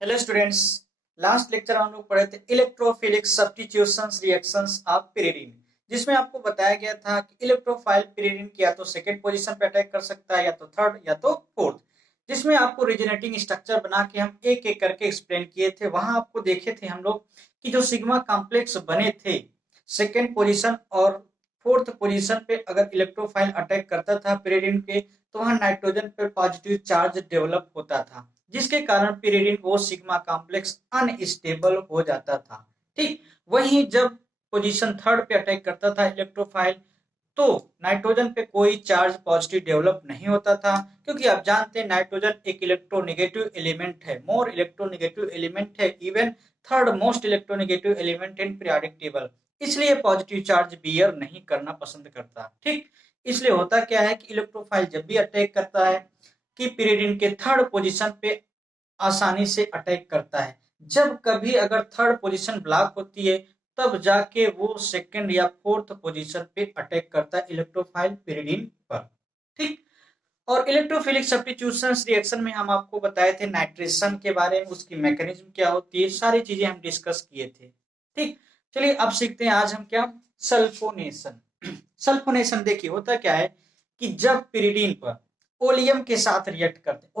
Hello students. Last lecture हम लोग पढ़े थे electrophilic substitutions reactions of pyridine, जिसमें आपको बताया गया था कि इलेक्ट्रोफाइल pyridine की या तो सेकंड पोजीशन पे अटैक कर सकता है या तो थर्ड या तो फोर्थ, जिसमें आपको रिजोनेटिंग स्ट्रक्चर बना के हम एक एक करके एक्सप्लेन किए थे। वहां आपको देखे थे हम लोग कि जो सिग्मा कॉम्प्लेक्स बने थे सेकेंड पोजिशन और फोर्थ पोजिशन पे अगर इलेक्ट्रोफाइल अटैक करता था pyridine पे, तो वहां नाइट्रोजन पे पॉजिटिव चार्ज डेवलप होता था, जिसके कारण pyridine वो सिग्मा कॉम्प्लेक्स अनस्टेबल हो जाता था। ठीक, वहीं जब पोजीशन थर्ड पे अटैक करता था इलेक्ट्रोफाइल, तो नाइट्रोजन पे कोई चार्ज पॉजिटिव डेवलप नहीं होता था, क्योंकि आप जानते हैं नाइट्रोजन एक इलेक्ट्रोनेगेटिव एलिमेंट है, मोर इलेक्ट्रोनेगेटिव एलिमेंट है, even third most electronegative element in periodic table, इसलिए पॉजिटिव चार्ज बियर नहीं करना पसंद करता। ठीक, इसलिए होता क्या है कि इलेक्ट्रोफाइल जब भी अटैक करता है कि pyridine के थर्ड पोजीशन पे आसानी से अटैक करता है। जब कभी अगर थर्ड पोजीशन ब्लॉक होती है, तब जाके वो सेकंड या फोर्थ पोजीशन पे अटैक करता है इलेक्ट्रोफाइल pyridine पर। ठीक, और इलेक्ट्रोफिलिक सब्स्टिट्यूशन रिएक्शन में हम आपको बताए थे नाइट्रेशन के बारे में, उसकी मैकेनिज्म क्या होती है, सारी चीजें हम डिस्कस किए थे। ठीक, चलिए अब सीखते हैं आज हम क्या, सल्फोनेशन। सल्फोनेशन देखिए होता क्या है कि जब pyridine पर ओलियम के साथ रिएक्ट करते हैं,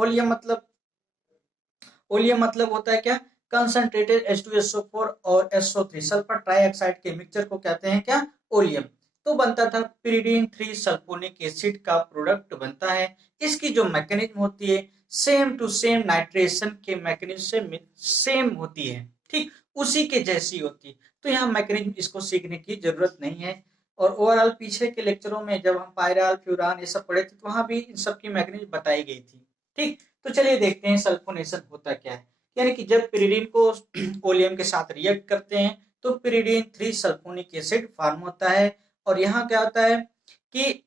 ओलियम मतलब होता है क्या, कंसंट्रेटेड H2SO4 और SO3 सल्फर ट्राइऑक्साइड के मिक्सचर को कहते हैं क्या, ओलियम। तो बनता था pyridine 3 सल्फोनिक एसिड का प्रोडक्ट बनता है। इसकी जो मैकेनिज्म होती है सेम टू सेम नाइट्रेशन के मैकेनिज्म से सेम होती है। ठीक, उसी के जैसी होती है। तो यहाँ मैकेनिज्म इसको सीखने की जरूरत नहीं है। और ओवरऑल पीछे के लेक्चरों में जब हम पायराल फ्यूरान ये सब पढ़े थे, तो वहां भी इन सब की मैकेनिज्म बताई गई थी। ठीक, तो चलिए देखते हैं सल्फोनेशन होता क्या है। यानी कि जब pyridine को ओलियम के साथ रिएक्ट करते हैं, तो pyridine 3 सल्फोनिक एसिड फॉर्म होता है। और यहाँ क्या होता है कि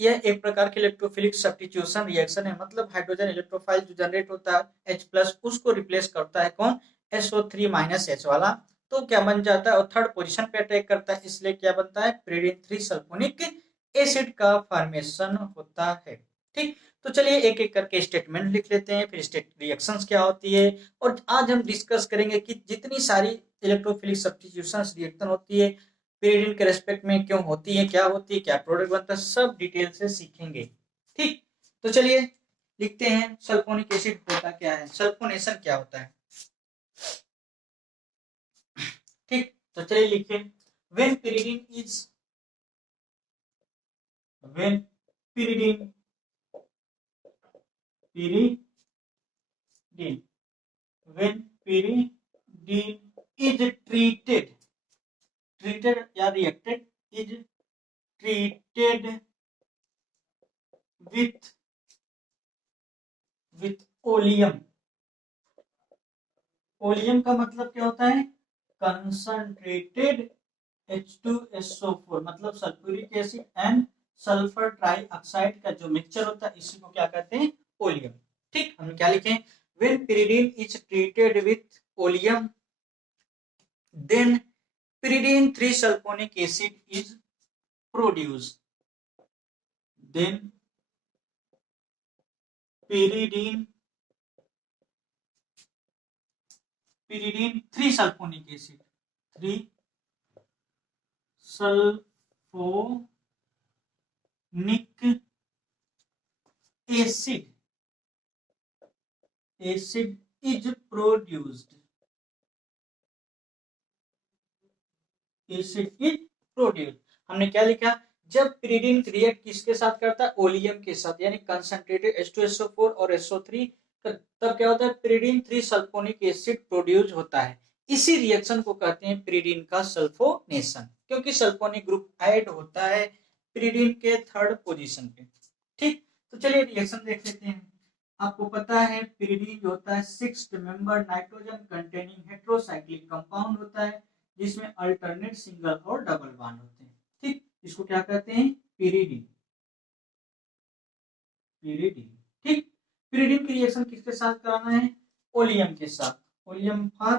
यह एक प्रकार की इलेक्ट्रोफिलिक सब्स्टिट्यूशन रिएक्शन है, मतलब हाइड्रोजन इलेक्ट्रोफाइल जो जनरेट होता है H+ उसको रिप्लेस करता है कौन, SO3- H वाला। तो क्या बन जाता है, और थर्ड पोजीशन पे अटैक करता है, इसलिए क्या बनता है, pyridine 3 सल्फोनिक एसिड का फॉर्मेशन होता है। ठीक, तो चलिए एक एक करके स्टेटमेंट लिख लेते हैं, फिर स्टेट रिएक्शंस क्या होती है। और आज हम डिस्कस करेंगे कि जितनी सारी इलेक्ट्रोफिलिक सब्स्टिट्यूशन रिएक्शन होती है pyridine के रेस्पेक्ट में क्यों होती है, क्या प्रोडक्ट बनता है, सब डिटेल से सीखेंगे। ठीक, तो चलिए लिखते हैं सल्फोनिक एसिड होता क्या है, सल्फोनेशन क्या होता है। ठीक, तो चलिए लिखें, when pyridine is when pyridine pyridine when pyridine is treated या reacted is treated with oleum. Oleum का मतलब क्या होता है, कंसंट्रेटेड H2SO4 मतलब sulphuric acid and sulphur trioxide का जो मिक्सचर होता है, इसी को क्या कहते हैं, ओलियम। ठीक, हम क्या लिखें, when pyridine is treated with oleum, then pyridine 3 sulfonic acid is produced. Then pyridine 3 sulfonic acid, 3 sulfonic acid is produced. हमने क्या लिखा, जब pyridine रिएक्ट किसके साथ करता है, ओलियम के साथ, यानी कंसंट्रेटेड H2SO4 और SO3, तब क्या होता है, pyridine 3 सल्फोनिक एसिड प्रोड्यूस होता है। इसी रिएक्शन को कहते हैं pyridine का सल्फोनेशन, क्योंकि सल्फोनिक ग्रुप ऐड होता है pyridine के थर्ड पोजीशन पे। ठीक, तो चलिए रिएक्शन देख लेते हैं। आपको पता है pyridine जो होता है 6 member nitrogen containing heterocyclic compound होता है, जिसमें अल्टरनेट सिंगल और डबल बॉन्ड होते हैं। ठीक, इसको क्या कहते हैं, pyridine। ठीक, pyridine की रिएक्शन किसके साथ कराना है, ओलियम के साथ। ओलियम फॉर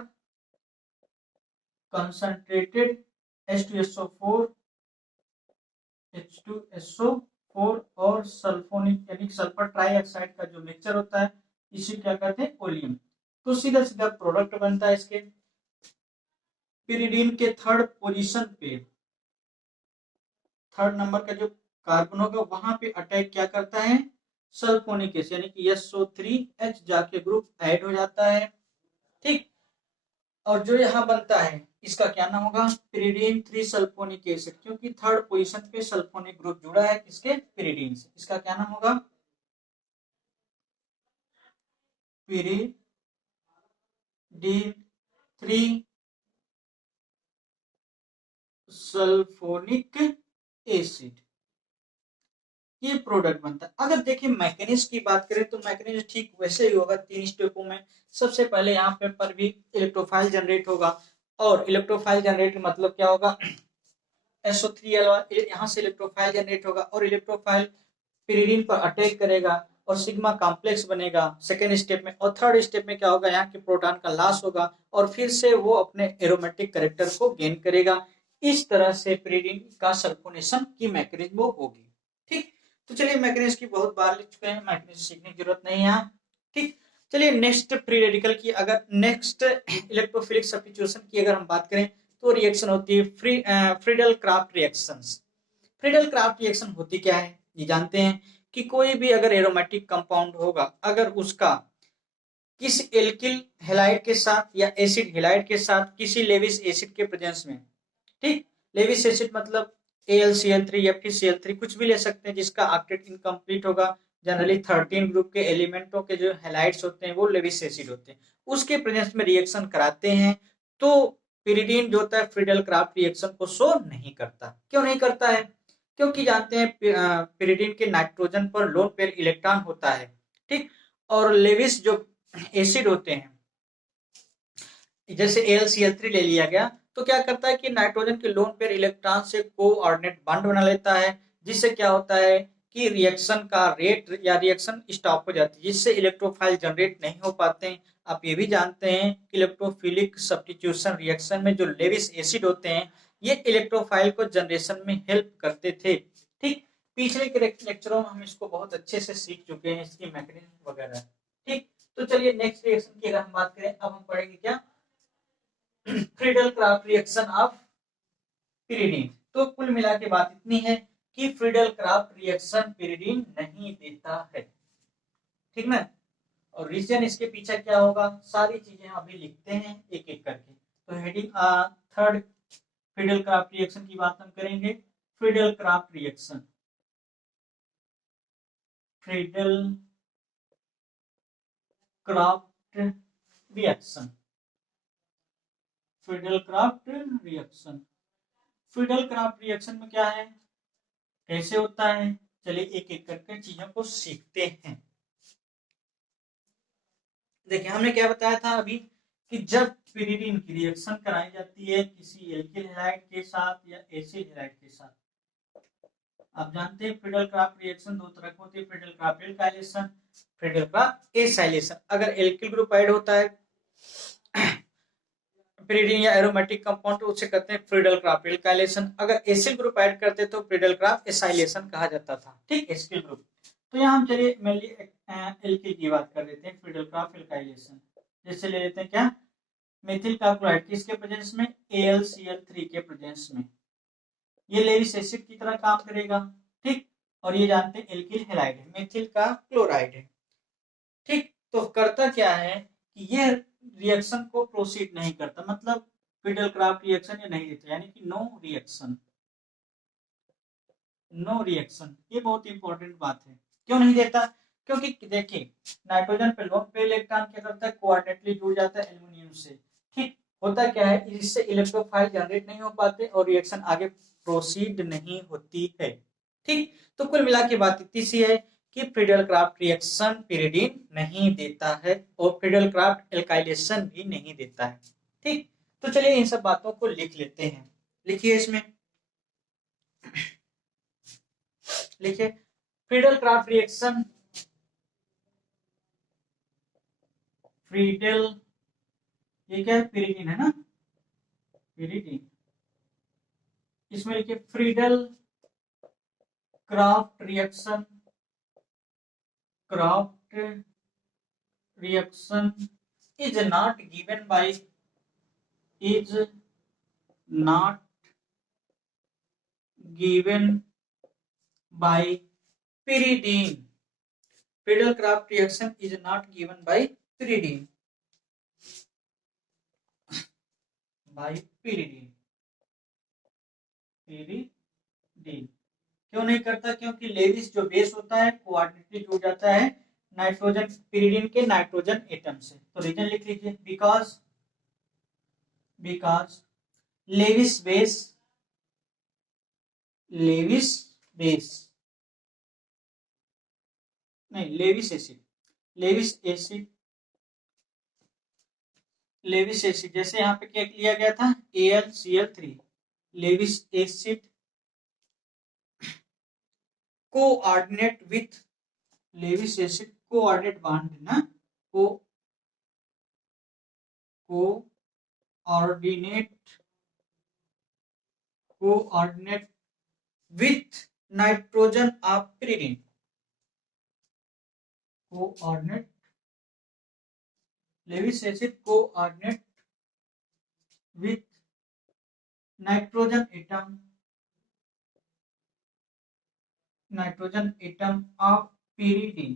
कंसंट्रेटेड H2SO4 और सल्फोनिक यानी सल्फर ट्राइऑक्साइड का जो मिक्सचर होता है, इसे क्या कहते हैं, ओलियम। तो सीधा सीधा प्रोडक्ट बनता है इसके। पिरिडीन के थर्ड पोजीशन पे, थर्ड नंबर का जो कार्बन होगा वहां पे अटैक क्या करता है, सल्फोनिक एसिड यानी कि SO3H जाके ग्रुप ऐड हो जाता है। ठीक, और जो यहाँ बनता है इसका क्या नाम होगा, पिरिडीन 3 सल्फोनिक एसिड, क्योंकि थर्ड पोजीशन पे सल्फोनिक ग्रुप जुड़ा है किसके, पिरिडीन से। इसका क्या नाम होगा, पिरिडीन 3 सल्फोनिक एसिड, ये प्रोडक्ट बनता है। अगर देखिए मैकेनिज्म की बात करें तो मैकेनिज्म ठीक वैसे ही होगा 3 स्टेपों में। सबसे पहले यहाँ पे पर भी इलेक्ट्रोफाइल जनरेट होगा, और इलेक्ट्रोफाइल जनरेट मतलब क्या होगा, SO3 यहाँ से इलेक्ट्रोफाइल जनरेट होगा और इलेक्ट्रोफाइल पिरिडीन पर अटैक करेगा और सिग्मा कॉम्प्लेक्स बनेगा सेकेंड स्टेप में। और थर्ड स्टेप में क्या होगा, यहाँ के प्रोटॉन का लॉस होगा और फिर से वो अपने एरोमेटिक कैरेक्टर को गेन करेगा। इस तरह से पिरिडीन का सल्फोनेशन की मैकेनिज्म वो होगी। ठीक, तो चलिए मैकेनिज्म की बहुत बार लिख चुके हैं, मैकेनिज्म सीखने की जरूरत नहीं है यहाँ। ठीक, चलिए नेक्स्ट फ्री रेडिकल की, अगर नेक्स्ट इलेक्ट्रोफिलिक सब्स्टिट्यूशन की अगर हम बात करें तो रिएक्शन होती है Friedel craft reactions. Friedel craft reaction होती क्या है, ये जानते हैं कि कोई भी अगर एरोमेटिक कंपाउंड होगा, अगर उसका किसी एल्किल हैलाइड के साथ या एसिड हैलाइड के साथ किसी लेविस एसिड के प्रेजेंस में, ठीक, लेविस एसिड मतलब AlCl3 FeCl3 कुछ भी ले सकते हैं जिसका ऑक्टेट इनकम्प्लीट होगा। जनरली 13 ग्रुप के एलिमेंटों के जो हैलाइड्स होते हैं वो लेविस एसिड होते हैं, उसके प्रेजेंस में रिएक्शन कराते हैं तो पिरिडीन जो होता है फ्रीडल क्राफ्ट रिएक्शन को शो नहीं करता। क्यों नहीं करता है, क्योंकि जानते हैं पिरिडीन के नाइट्रोजन पर लोन पेयर इलेक्ट्रॉन होता है। ठीक, और लेविस जो एसिड होते हैं जैसे AlCl3 ले लिया गया, तो क्या करता है कि नाइट्रोजन के लोन पेयर इलेक्ट्रॉन से कोऑर्डिनेट बॉन्ड बना लेता है, जिससे क्या होता है कि रिएक्शन का रेट या रिएक्शन स्टॉप हो जाती है, जिससे इलेक्ट्रोफाइल जनरेट नहीं हो पाते हैं। आप ये भी जानते हैं कि इलेक्ट्रोफिलिक सब्स्टिट्यूशन रिएक्शन में जो लेविस एसिड होते हैं ये इलेक्ट्रोफाइल को जनरेशन में हेल्प करते थे। ठीक, पिछले के लेक्चरों में हम इसको बहुत अच्छे से सीख चुके हैं, इसकी मैकेनिज्म वगैरह। ठीक, तो चलिए नेक्स्ट रिएक्शन की अगर हम बात करें, अब हम पढ़ेंगे क्या, Friedel craft reaction of pyridine. तो कुल मिला के बात इतनी है कि फ्रीडल क्राफ्ट रिएक्शन पिरिडीन नहीं देता है। ठीक ना, और रीजन इसके पीछे क्या होगा सारी चीजें अभी लिखते हैं एक एक करके। तो heading third Friedel craft reaction की बात हम करेंगे। Friedel craft reaction, Friedel craft reaction, Friedel craft reaction. Friedel craft reaction में क्या है, कैसे होता है, चलिए एक एक करके चीजों को सीखते हैं। देखिए हमने क्या बताया था अभी कि जब पिरिडीन की रिएक्शन कराई जाती है किसी एल्किल हैलाइड के साथ या एसिड हैलाइड के साथ, आप जानते हैं फ्रीडल क्राफ्ट रिएक्शन दो तरह की होती है, Friedel craft alkylation, Friedel Crafts acylation. अगर एल्किल ग्रुप ऐड होता है पिरिडीन या एरोमेटिक कंपाउंड तो उसे कहते हैं फ्रीडल क्राफ्ट एल्काइलेशन। अगर एसिल ग्रुप ऐड करते तो फ्रीडल क्राफ्ट एसाइलेशन कहा जाता था। ठीक, एसिल ग्रुप। तो यहाँ हम चलिए मेनली एल्किल की बात कर लेते हैं, फ्रीडल क्राफ्ट एल्काइलेशन। जैसे ले लेते हैं क्या, मेथिल का क्लोराइड किसके प्रेजेंस में, AlCl3 के प्रेजेंस में, ये लेविस एसिड की तरह काम करेगा। ठीक, और ये जानते हैं एल्किल हैलाइड है, मेथिल का क्लोराइड है। ठीक, तो करता क्या है कि यह रिएक्शन को प्रोसीड नहीं करता, मतलब फ्रीडल क्राफ्ट रिएक्शन ये नहीं देता, यानी कि नो रिएक्शन, नो रिएक्शन। ये बहुत इंपॉर्टेंट बात है। क्यों नहीं देता, क्योंकि देखिए नाइट्रोजन पे लोन पे इलेक्ट्रॉन क्या करता है, कोऑर्डिनेटली जुड़ जाता है एल्युमिनियम से। ठीक, होता क्या है इससे इलेक्ट्रोफाइल जनरेट नहीं हो पाते और रिएक्शन आगे प्रोसीड नहीं होती है। ठीक, तो कुल मिला के बात इतनी सी है कि फ्रीडल क्राफ्ट रिएक्शन पिरिडीन नहीं देता है और फ्रीडल क्राफ्ट एल्काइलेशन भी नहीं देता है। ठीक, तो चलिए इन सब बातों को लिख लेते हैं। लिखिए इसमें, लिखिए फ्रीडल क्राफ्ट रिएक्शन, फ्रीडल, ये क्या है, पिरिडीन है ना, पिरिडीन। इसमें लिखिए Friedel craft reaction, craft reaction is not given by is not given by pyridine. Friedel-Crafts reaction is not given by pyridine. By pyridine. pyridine क्यों नहीं करता? क्योंकि लेविस जो बेस होता है कोऑर्डिनेटली जुड़ जाता है नाइट्रोजन pyridine के नाइट्रोजन एटम से। तो रीजन लिख लीजिए, बिकॉज लेविस एसिड जैसे यहाँ पे क्या लिया गया था AlCl3 Lewis acid coordinate with Lewis acid coordinate bond ना coordinate with nitrogen of pyridine coordinate Lewis acid coordinate with nitrogen atom of pyridine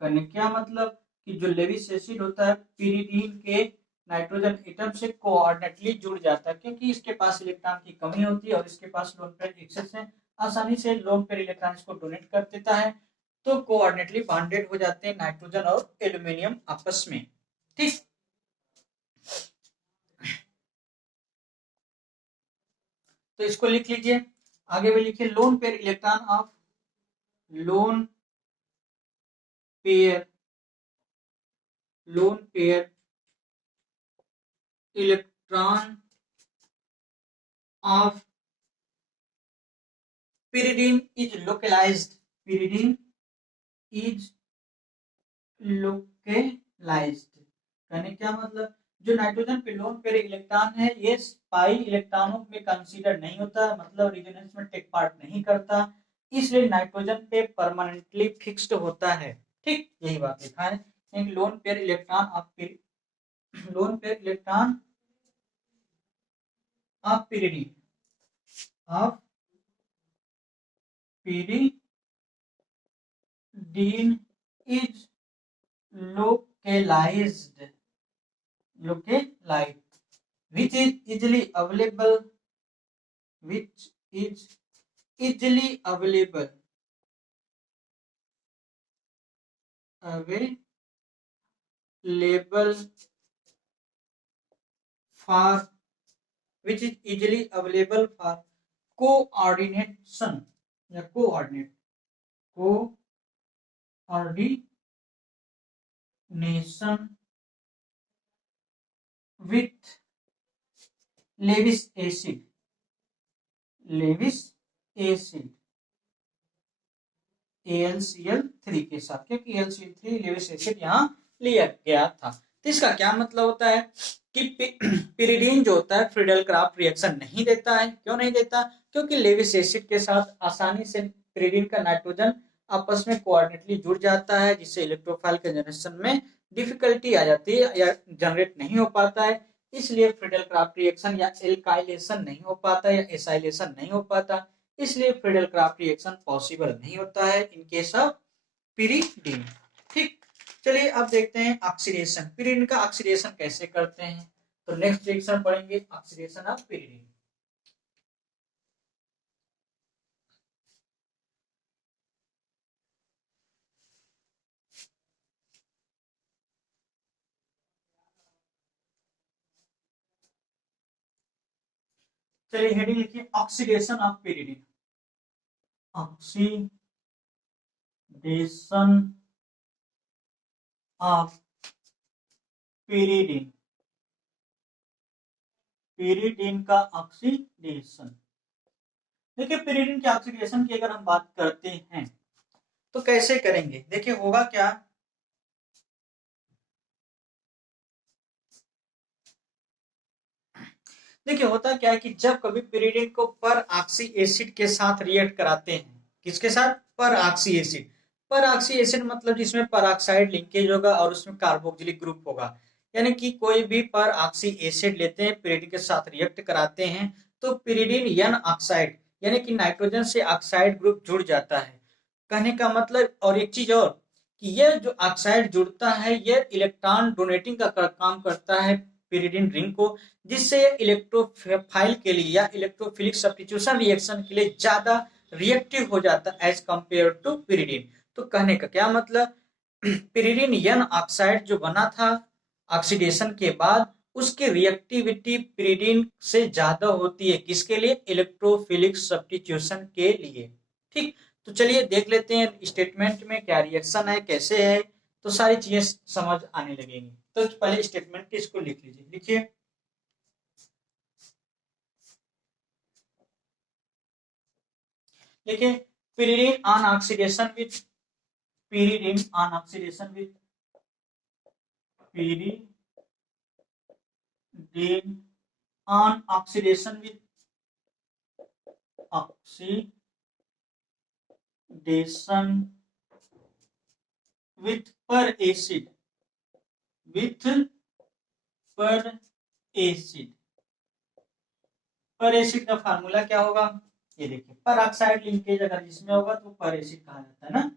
करने क्या मतलब कि जो लेविस एसिड होता है pyridine के नाइट्रोजन एटम से कोऑर्डिनेटली जुड़ जाता है, क्योंकि इसके पास इलेक्ट्रॉन की कमी होती है और इसके पास लोन पेयर एक्सेस है, आसानी से लोन पेयर इलेक्ट्रॉन को डोनेट कर देता है, तो कोऑर्डिनेटली बॉन्डेड हो जाते हैं नाइट्रोजन और एल्यूमिनियम आपस में। ठीक, तो इसको लिख लीजिए। आगे भी लिखिए, lone pair electron of lone pair electron of pyridine is localized कहने क्या मतलब, जो नाइट्रोजन पे लोन पेयर इलेक्ट्रॉन है ये पाई इलेक्ट्रॉनों में कंसीडर नहीं होता, मतलब रेजोनेंस में टेक पार्ट नहीं करता, इसलिए नाइट्रोजन पे परमानेंटली फिक्स्ड होता है। ठीक, यही बात लिखा है। Lone pair electron of pyridine is localized which is easily available for coordination with Lewis acid AlCl3 के साथ, क्योंकि AlCl3 लेविस एसिड यहाँ लिया गया था। तो इसका क्या मतलब होता है कि pyridine जो होता है फ्रीडल-क्राफ्ट रिएक्शन नहीं देता है। क्यों नहीं देता? क्योंकि लेविस एसिड के साथ आसानी से pyridine का नाइट्रोजन आपस में कोऑर्डिनेटली जुड़ जाता है, जिससे इलेक्ट्रोफाइल के जनरेशन में डिफिकल्टी आ जाती है या जनरेट नहीं हो पाता है, इसलिए फ्रीडल-क्राफ्ट रिएक्शन या एल्काइलेशन नहीं हो पाता या एसाइलेशन नहीं हो पाता, इसलिए फ्रीडल-क्राफ्ट रिएक्शन पॉसिबल नहीं होता है इन केस ऑफ pyridine। ठीक, चलिए अब देखते हैं ऑक्सीडेशन। pyridine का ऑक्सीडेशन कैसे करते हैं, तो नेक्स्ट रिएक्शन पढ़ेंगे ऑक्सीडेशन ऑफ pyridine। चलिए हेडिंग लिखिए, oxidation of pyridine। Oxidation of pyridine का ऑक्सीडेशन। देखिए pyridine के ऑक्सीडेशन की अगर हम बात करते हैं तो कैसे करेंगे, देखिए होगा क्या, देखिए होता क्या है कि जब कभी pyridine को पर ऑक्सी एसिड के साथ रिएक्ट कराते हैं, किसके साथ? पर ऑक्सी एसिड मतलब जिसमें पेरोक्साइड लिंकेज होगा और उसमें कार्बोक्सिलिक ग्रुप होगा, यानी कि कोई भी पर ऑक्सी एसिड लेते हैं, पिरिडिन के साथ रिएक्ट कराते हैं, तो पिरिडिन एन ऑक्साइड यानी कि नाइट्रोजन से ऑक्साइड ग्रुप जुड़ जाता है। कहने का मतलब, और एक चीज और कि यह जो ऑक्साइड जुड़ता है यह इलेक्ट्रॉन डोनेटिंग का काम करता है पिरिडिन रिंग को, जिससे इलेक्ट्रोफाइल के लिए या इलेक्ट्रोफिलिक सब्स्टिट्यूशन रिएक्शन के लिए ज्यादा रिएक्टिव हो जाता है एज कंपेयर टू पिरिडिन। तो कहने का क्या मतलब, पिरिडिन एन ऑक्साइड जो बना था ऑक्सीडेशन के बाद, उसकी रिएक्टिविटी पिरिडिन से ज्यादा होती है, किसके लिए, इलेक्ट्रोफिलिक सब्स्टिट्यूशन के लिए। ठीक, तो चलिए देख लेते हैं स्टेटमेंट में क्या रिएक्शन है, कैसे है, तो सारी चीजें समझ आने लगेंगी। तो पहले स्टेटमेंट के इसको लिख लीजिए, लिखिए। देखिए, pyridine on oxidation with pyridine on oxidation with pyridine on oxidation with per acid पर एसिड का फार्मूला क्या होगा, ये देखिए, पर ऑक्साइड लिंकेज अगर जिसमें होगा तो पर एसिड कहा जाता है ना,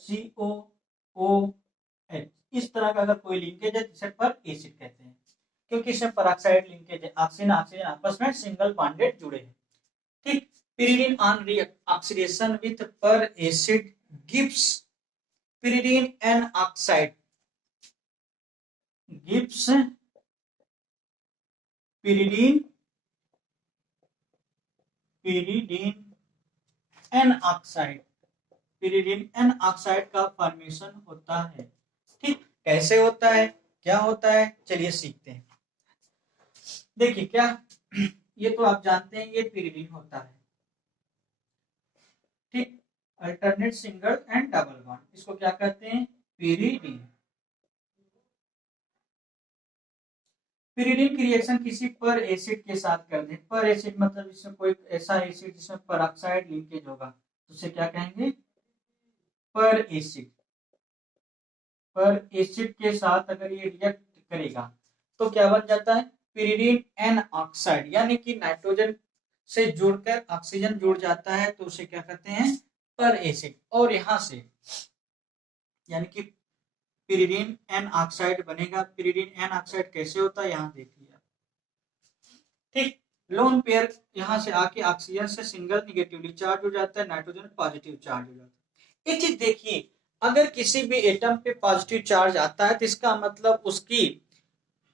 COOH। इस तरह का अगर कोई लिंकेज है जिसे पर एसिड कहते हैं, क्योंकि इसमें पर ऑक्साइड लिंकेज है, ऑक्सीजन ऑक्सीजन आपस में सिंगल बॉन्डेड जुड़े हैं। ठीक, pyridine on oxidation with per acid gives pyridine N oxide, gives pyridine N oxide, pyridine N oxide का फॉर्मेशन होता है। ठीक, कैसे होता है, क्या होता है, चलिए सीखते हैं। देखिए क्या, ये तो आप जानते हैं ये pyridine होता है। ठीक, alternate single and double bond, इसको क्या कहते हैं, pyridine। pyridine की रिएक्शन किसी पर एसिड के साथ कर दें, पर एसिड मतलब इसमें कोई ऐसा एसिड जिसमें पर ऑक्साइड लिंकेज होगा, तो उसे क्या कहेंगे, पर एसिड। पर एसिड के साथ अगर ये रिएक्ट करेगा तो क्या बन जाता है, pyridine एन ऑक्साइड, यानी कि नाइट्रोजन से जुड़कर ऑक्सीजन जुड़ जाता है, तो उसे क्या कहते हैं, पर एसिड। और यहां से यानी कि pyridine एन ऑक्साइड बनेगा। pyridine एन ऑक्साइड कैसे होता है, यहां देख लिया। ठीक, लोन पेयर यहां से आके ऑक्सीजन से सिंगल निगेटिवली चार्ज हो जाता है, नाइट्रोजन पॉजिटिव चार्ज हो जाता है। एक चीज देखिए, अगर किसी भी एटम पे पॉजिटिव चार्ज आता है तो इसका मतलब उसकी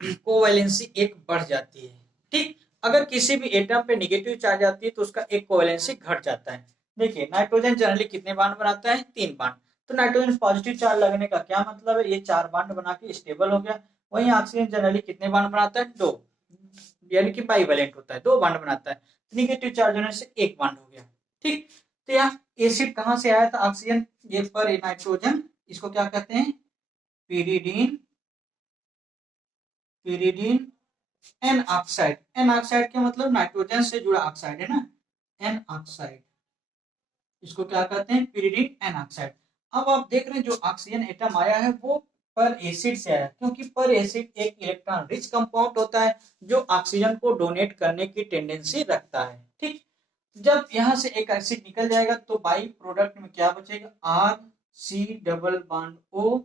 कोवैलेंसी एक बढ़ जाती है। ठीक, अगर किसी भी एटम पे नेगेटिव चार्ज आती है तो उसका एक कोवैलेंसी घट जाता है। देखिए, नाइट्रोजन जनरली कितने बॉन्ड बनाता है, 3 बॉन्ड। तो नाइट्रोजन पॉजिटिव चार्ज लगने का क्या मतलब है, ये 4 बॉन्ड बना के स्टेबल हो गया। वहीं ऑक्सीजन जनरली कितने बॉन्ड बनाता है, 2, यानी कि बाइवेलेंट होता है, 2 बॉन्ड बनाता है। नेगेटिव चार्ज होने से 1 बॉन्ड हो गया। ठीक, तो यहाँ एसिड कहां से आया था, ऑक्सीजन, ये पर नाइट्रोजन, इसको क्या कहते हैं, pyridine N oxide. N oxide का मतलब नाइट्रोजन से जुड़ा ऑक्साइड है ना, एन ऑक्साइड, इसको क्या कहते हैं, pyridine एन ऑक्साइड। अब आप देख रहे हैं जो ऑक्सीजन एटम आया है वो पर एसिड से आया, क्योंकि पर एसिड एक इलेक्ट्रॉन रिच कंपाउंड होता है जो ऑक्सीजन को डोनेट करने की टेंडेंसी रखता है। ठीक, जब यहां से एक एसिड निकल जाएगा तो बाई प्रोडक्ट में क्या बचेगा, R C double bond O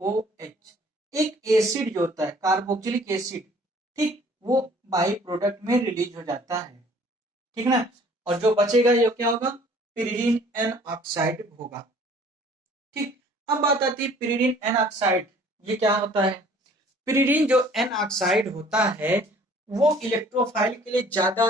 O H. एक एसिड जो होता है कार्बोक्सिलिक एसिड, ठीक, वो बाई प्रोडक्ट में रिलीज हो जाता है। ठीक ना, और जो बचेगा ये क्या होगा, pyridine एन ऑक्साइड होगा। ठीक, अब बात आती है pyridine एन ऑक्साइड, ये क्या होता है। pyridine जो एन ऑक्साइड होता है वो इलेक्ट्रोफाइल के लिए ज्यादा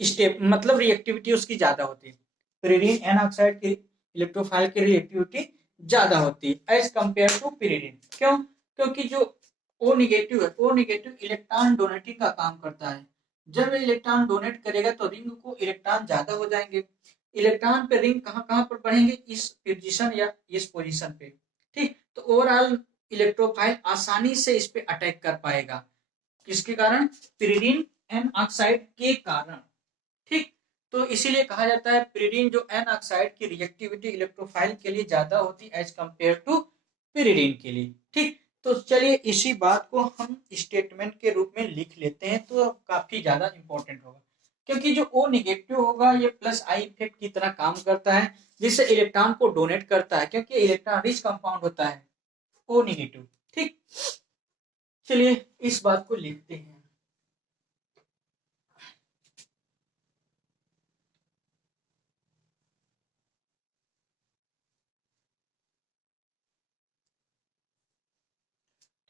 स्टेप, मतलब रिएक्टिविटी उसकी ज्यादा होती है। pyridine एन ऑक्साइड की इलेक्ट्रोफाइल की रिएक्टिविटी ज्यादा होती है एज कंपेयर टू pyridine। क्यों, क्योंकि जो ओ निगेटिव है, ओ निगेटिव इलेक्ट्रॉन डोनेटिंग का काम करता है। जब इलेक्ट्रॉन डोनेट करेगा तो रिंग को इलेक्ट्रॉन ज्यादा हो जाएंगे। इलेक्ट्रॉन पे रिंग कहां कहां पर बढ़ेंगे, इस पोजीशन या इस पोजीशन पे। ठीक, तो ओवरऑल इलेक्ट्रोफाइल आसानी से इस पे अटैक कर पाएगा, किसके कारण, pyridine एन ऑक्साइड के कारण। ठीक, तो इसीलिए कहा जाता है pyridine जो एन ऑक्साइड की रिएक्टिविटी इलेक्ट्रोफाइल के लिए ज्यादा होती है एज कंपेयर टू pyridine के लिए। ठीक, तो चलिए इसी बात को हम स्टेटमेंट के रूप में लिख लेते हैं, तो काफी ज्यादा इंपॉर्टेंट होगा, क्योंकि जो O निगेटिव होगा ये प्लस आई इफेक्ट की तरह काम करता है, जिससे इलेक्ट्रॉन को डोनेट करता है, क्योंकि इलेक्ट्रॉन रिच कंपाउंड होता है O निगेटिव। ठीक, चलिए इस बात को लिखते हैं।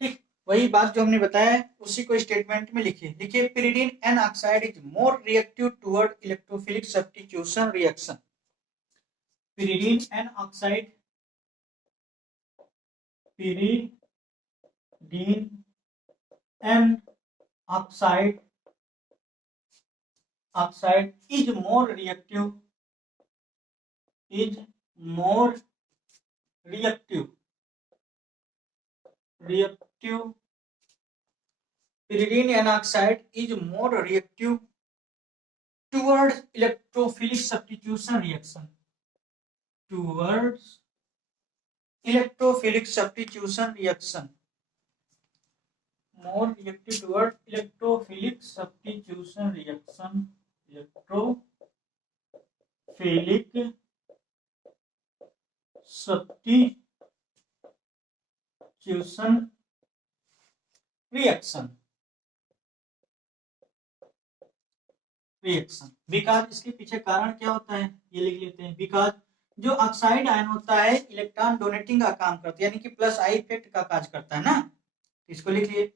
ठीक, वही बात जो हमने बताया है उसी को स्टेटमेंट में लिखिए। लिखिए pyridine N oxide is more reactive toward electrophilic substitution reaction. pyridine N oxide, pyridine N oxide is more reactive, is more reactive pyridine N oxide is more reactive towards electrophilic substitution reaction, towards electrophilic substitution reaction, more reactive towards electrophilic substitution reaction, electrophilic substitution reaction, because इसके पीछे कारण क्या होता है ये लिख लेते हैं। बिकॉज जो ऑक्साइड आयन होता है इलेक्ट्रॉन डोनेटिंग का काम करता है, यानी कि प्लस आई इफेक्ट का काज करता है ना, इसको लिखिए।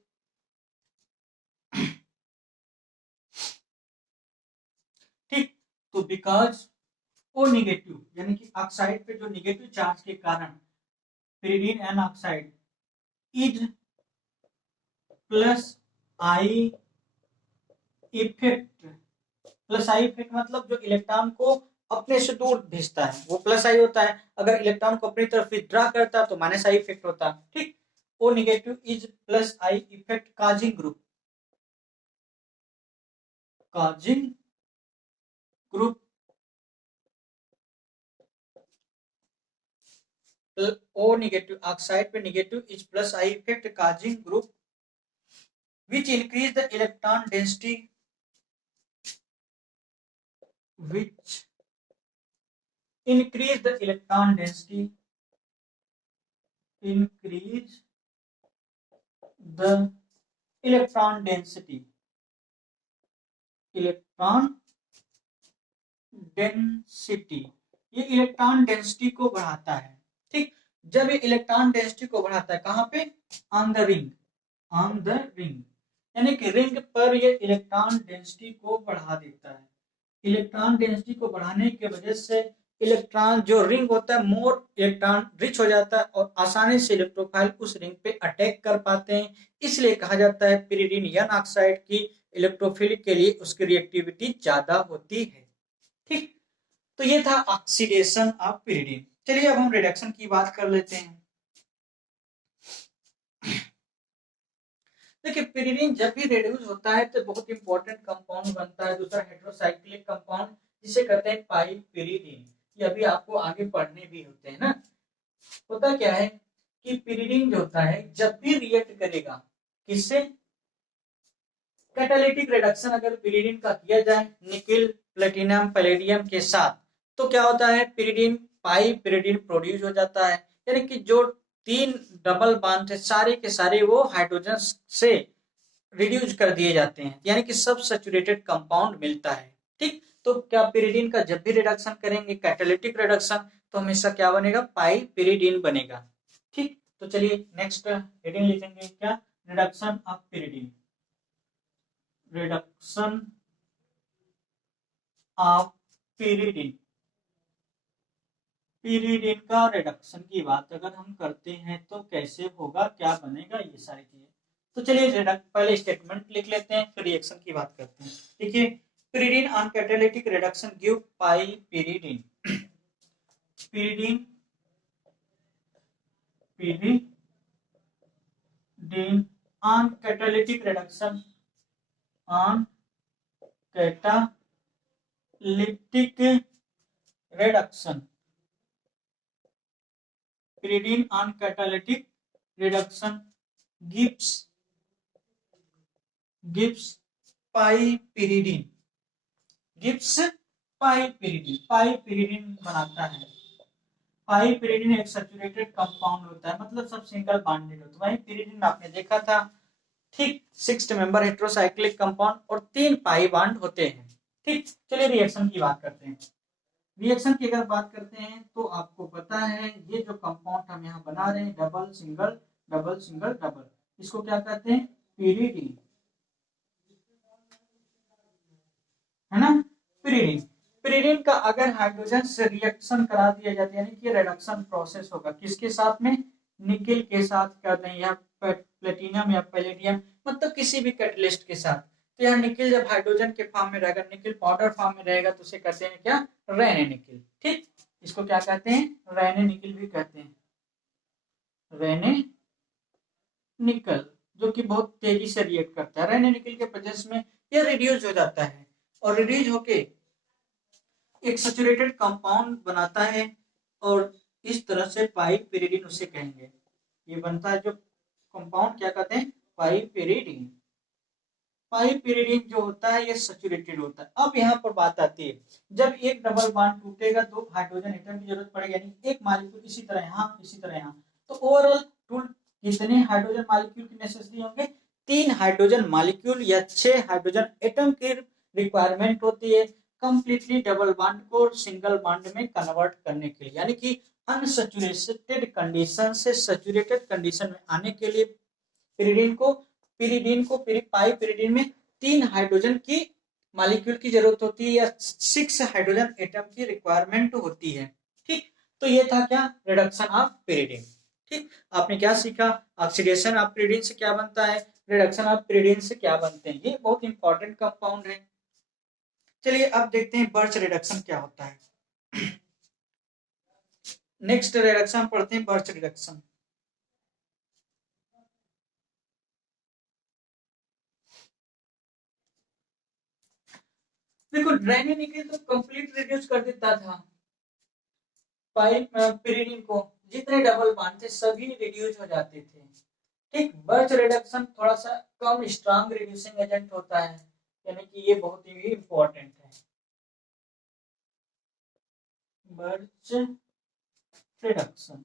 ठीक, तो बिकॉज ओ निगेटिव यानी कि ऑक्साइड पे जो निगेटिव चार्ज के कारण pyridine N oxide is plus I effect, plus I effect मतलब जो इलेक्ट्रॉन को अपने से दूर भेजता है वो प्लस आई होता है, अगर इलेक्ट्रॉन को अपनी तरफ विथड्रा करता है तो माइनस आई इफेक्ट होता है। ठीक, O negative is plus I effect causing group, O negative oxide पे negative is plus I effect causing group which increase the electron density, which increase the electron density, increase the electron density, electron density, ये electron density को बढ़ाता है। ठीक, जब ये electron density को बढ़ाता है कहां पे, on the ring, on the ring, यानी कि रिंग पर ये इलेक्ट्रॉन डेंसिटी को बढ़ा देता है। इलेक्ट्रॉन डेंसिटी को बढ़ाने की वजह से इलेक्ट्रॉन जो रिंग होता है मोर इलेक्ट्रॉन रिच हो जाता है और आसानी से इलेक्ट्रोफाइल उस रिंग पे अटैक कर पाते हैं, इसलिए कहा जाता है pyridine N ऑक्साइड की इलेक्ट्रोफिलिक के लिए उसकी रिएक्टिविटी ज्यादा होती है। ठीक, तो ये था ऑक्सीडेशन ऑफ pyridine। चलिए अब हम रिडक्शन की बात कर लेते हैं। देखिए pyridine जब भी रिड्यूस होता है तो बहुत इंपॉर्टेंट कंपाउंड बनता है, दूसरा हेटेरोसाइक्लिक कंपाउंड जिसे कहते हैं पाइपिरिडीन। ये अभी आपको आगे पढ़ने भी होते हैं ना। होता क्या है कि pyridine जो होता है जब भी रिएक्ट करेगा किससे, कैटालिटिक रिडक्शन अगर pyridine का किया जाए निकेल प्लेटिनम पैलेडियम के साथ, तो क्या होता है pyridine पाइपिरिडीन प्रोड्यूस हो जाता है, यानी कि जो तीन डबल बॉन्ड थे सारे के सारे वो हाइड्रोजन से रिड्यूस कर दिए जाते हैं, यानी कि सब सैचुरेटेड कंपाउंड मिलता है। ठीक, तो क्या pyridine का जब भी रिडक्शन करेंगे कैटालिटिक रिडक्शन तो हमेशा क्या बनेगा, पाइपिरिडीन बनेगा। ठीक, तो चलिए नेक्स्ट हेडिंग लिखेंगे क्या, reduction of pyridine, reduction of pyridine, pyridine का रिडक्शन की बात अगर हम करते हैं तो कैसे होगा, क्या बनेगा, ये सारी चीजें। तो चलिए पहले स्टेटमेंट लिख लेते हैं फिर रिएक्शन की बात करते हैं। देखिए pyridine on catalytic reduction give pyridine, pyridine on catalytic reduction, on catalytic reduction, pyridine on catalytic reduction gives gives piperidine, gives piperidine बनाता है। पाइपिरिडिन एक सैचुरेटेड कंपाउंड होता है, मतलब सब सिंगल बॉन्डेड होता है। वहीं पिरिडिन में आपने देखा था ठीक 6 मेंबर हेटेरोसाइक्लिक कंपाउंड और 3 पाई बॉन्ड होते हैं। ठीक, चलिए रिएक्शन की बात करते हैं। रिएक्शन की अगर बात करते हैं तो आपको पता है ये जो कंपाउंड हम यहाँ बना रहे हैं double single double single double, इसको क्या कहते हैं? पिरिडीन, है ना? पिरिडीन, पिरिडीन का अगर हाइड्रोजन से रिएक्शन करा दिया जाता है यानी कि रिडक्शन प्रोसेस होगा किसके साथ में? निकेल के साथ कर दें या प्लेटिनम या पैलेडियम, मतलब किसी भी कैटलिस्ट के साथ। तो यहाँ निकेल जब हाइड्रोजन के फॉर्म में रहेगा, निकेल पाउडर फॉर्म में रहेगा, तो उसे कहते हैं क्या? Raney nickel. ठीक, इसको क्या कहते हैं? रेने निकेल भी कहते हैं, रेने निकल, जो कि बहुत तेजी से रिएक्ट करता है। रेने निकल के प्रेजेंस में यह रिड्यूस हो जाता है और रिड्यूस होके एक सैचुरेटेड कंपाउंड बनाता है और इस तरह से पाइपिरिडिन उसे कहेंगे। ये बनता है जो कंपाउंड, क्या कहते हैं? पाइपिरिडिन। पाइपिरिडिन जो होता है ये सैचुरेटेड होता है। अब यहाँ पर बात आती है, जब एक डबल बॉन्ड टूटेगा तो हाइड्रोजन एटम की जरूरत पड़ेगी, यानी एक मॉलिक्यूल इसी तरह यहाँ इसी तरह यहाँ, तो ओवरऑल टूल कितने हाइड्रोजन मॉलिक्यूल की नेसेसिटी होंगे? 3 हाइड्रोजन मॉलिक्यूल या 6 हाइड्रोजन एटम की रिक्वायरमेंट होती है कंप्लीटली डबल बॉन्ड को सिंगल बॉन्ड में कन्वर्ट करने के लिए, यानी कि अनसैचुरेटेड कंडीशन से सैचुरेटेड कंडीशन में आने के लिए पिरिडीन को पाइपिरिडिन में 3 हाइड्रोजन की मॉलिक्यूल की जरूरत होती है या 6 हाइड्रोजन एटम की रिक्वायरमेंट होती है। ठीक, तो ये था क्या? Reduction of pyridine. ठीक, आपने क्या सीखा? ऑक्सीडेशन ऑफ पिरिडीन से क्या बनता है, रिडक्शन ऑफ पिरिडीन से क्या बनते हैं, ये बहुत इंपॉर्टेंट कंपाउंड है। चलिए अब देखते हैं बर्च रिडक्शन क्या होता है। नेक्स्ट रिडक्शन पढ़ते हैं, बर्च रिडक्शन। देखो ड्रैनी निकल तो कंप्लीट रिड्यूस कर देता था पिरिडिन को, जितने डबल बॉन्ड थे सभी रिड्यूस हो जाते थे। ठीक, बर्च रिडक्शन थोड़ा सा कम स्ट्रांग रिड्यूसिंग एजेंट होता है, यानी कि ये बहुत ही इंपॉर्टेंट है। Birch reduction,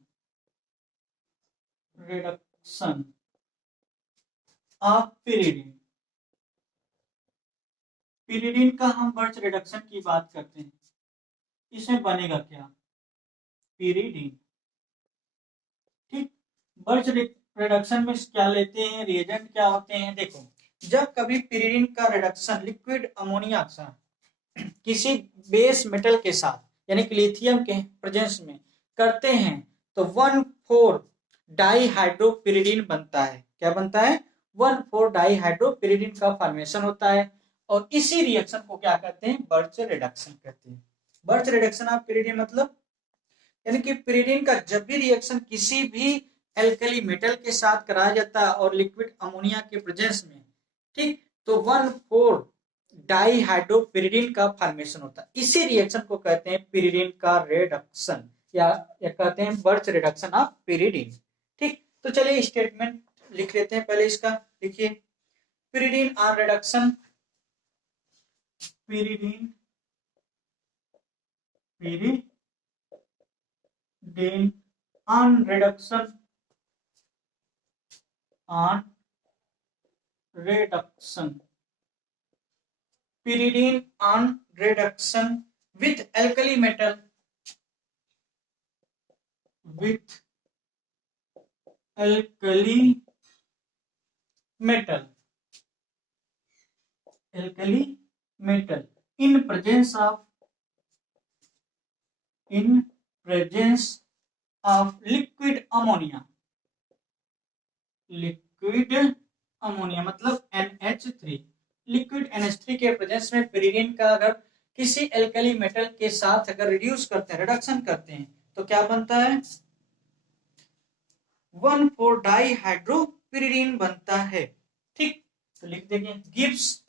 reduction of pyridine, pyridine का हम बर्च रिडक्शन की बात करते हैं, इसमें बनेगा क्या? पिरिडिन। ठीक, बर्च रिडक्शन में क्या लेते हैं, रिएजेंट क्या होते हैं? देखो, जब कभी पिरिडिन का रिडक्शन लिक्विड अमोनिया किसी बेस मेटल के साथ यानी कि लिथियम के प्रेजेंस में करते हैं तो 1,4 डाइहाइड्रोपिरिडिन बनता है। क्या बनता है? 1,4 डाइहाइड्रोपिरिडिन का फॉर्मेशन होता है और इसी रिएक्शन को क्या कहते हैं? बर्च रिडक्शन कहते हैं। बर्च रिडक्शन ऑफ पिरिडिन मतलब यानी कि पिरिडिन का जब भी रिएक्शन किसी भी एल्कली मेटल के साथ कराया जाता है और लिक्विड अमोनिया के प्रेजेंस में, ठीक, तो 1,4 डाइहाइड्रोपिरिडिन का फॉर्मेशन होता है। इसी रिएक्शन को कहते हैं पिरिडिन का रिडक्शन या कहते हैं बर्च रिडक्शन ऑफ पिरिडिन। ठीक, तो चलिए स्टेटमेंट लिख लेते हैं पहले इसका। देखिए, pyridine on reduction, pyridine pyridine on reduction, on reduction, pyridine on reduction with alkali metal, with alkali metal, alkali metal in presence of liquid ammonia, liquid ammonia मतलब NH3, लिक्विड NH3 के presence में pyridine का अगर किसी alkali metal के साथ अगर reduce करते हैं, रिडक्शन करते हैं, तो क्या बनता है? 1,4 डाइहाइड्रोपिरिडिन बनता है। ठीक, तो लिख देंगे गिब्स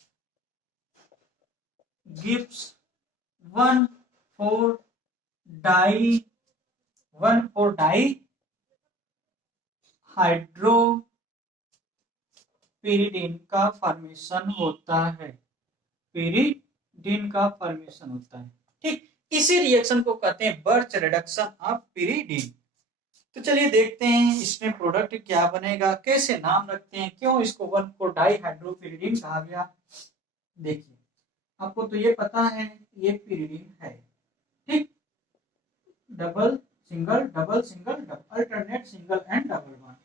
1,4 डाई हाइड्रो पिरिडीन का फॉर्मेशन होता है, पिरिडीन का फॉर्मेशन होता है। ठीक, इसी रिएक्शन को कहते हैं बर्च रिडक्शन ऑफ पिरिडीन। तो चलिए देखते हैं इसमें प्रोडक्ट क्या बनेगा, कैसे नाम रखते हैं, क्यों इसको 1,4 डाइहाइड्रोपिरिडीन कहा गया। देखिए आपको तो ये पता है ये पिरिडीन है, ठीक, double single double single double alternate single and double bond,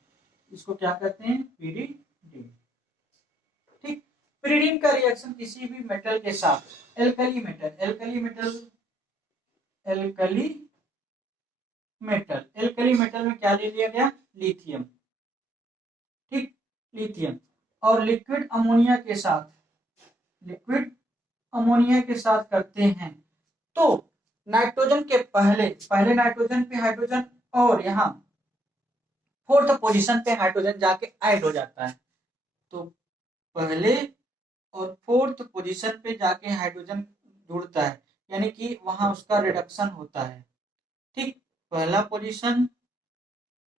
इसको क्या कहते हैं, पिरिडीन। ठीक, पिरिडीन का रिएक्शन किसी भी मेटल के साथ, alkali metal, alkali metal, alkali metal, alkali metal में क्या ले लिया गया, लिथियम, ठीक, लिथियम, और लिक्विड अमोनिया के साथ, लिक्विड अमोनिया के साथ करते हैं तो नाइट्रोजन के पहले पहले नाइट्रोजन पे हाइड्रोजन और यहाँ फोर्थ पोजीशन पे हाइड्रोजन जाके ऐड हो जाता है। तो पहले और फोर्थ पोजीशन पे जाके हाइड्रोजन जुड़ता है, यानी कि वहां उसका रिडक्शन होता है। ठीक, पहला पोजीशन,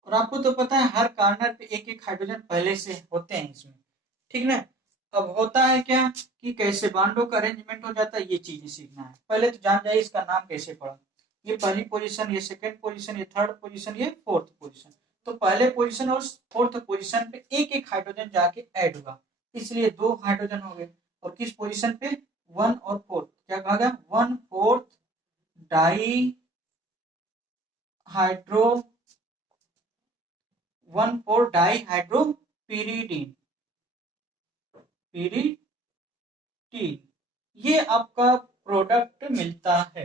और आपको तो पता है हर कार्नर पे एक एक हाइड्रोजन पहले से होते हैं इसमें, ठीक ना। अब होता है क्या कि कैसे बांडों का अरेंजमेंट हो जाता है, ये चीजें सीखना है। पहले तो जान जाइए इसका नाम कैसे पड़ा, ये पहली पोजीशन, ये सेकंड पोजीशन, ये थर्ड पोजीशन, ये फोर्थ पोजीशन। तो पहले पोजीशन और फोर्थ पोजीशन पे एक एक हाइड्रोजन जाके ऐड होगा, इसलिए 2 हाइड्रोजन हो गए। और किस पोजीशन पे, 1 और 4, क्या कहा गया, 1,4 डाई हाइड्रो 1,4 डाई हाइड्रोपिरिडीन, पिरिडीन, ये आपका प्रोडक्ट मिलता है